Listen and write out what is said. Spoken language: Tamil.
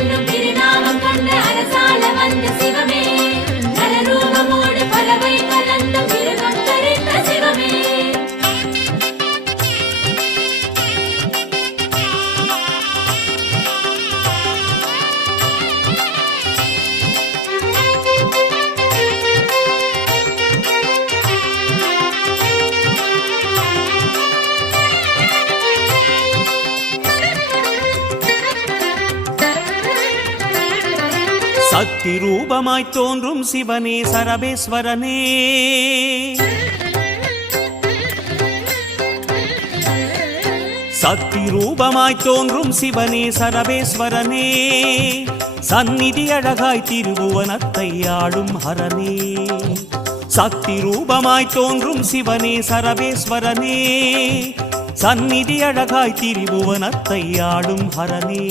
என்னும் திருநாமம் கொண்ட அரசால வந்த சிவமே நலரூபமோடு பலவை கலந்த மிருகம் தரித்த சிவமே சக்தி ரூபமாய் தோன்றும் சிவனே சரபேஸ்வரனே சக்தி ரூபமாய் தோன்றும் சிவனே சரபேஸ்வரனே சந்நிதி அழகாய் திருபுவனத்தை ஆளும் ஹரனே சக்தி ரூபமாய் தோன்றும் சிவனே சரபேஸ்வரனே சந்நிதி அழகாய் திருபுவனத்தை ஆளும் ஹரனே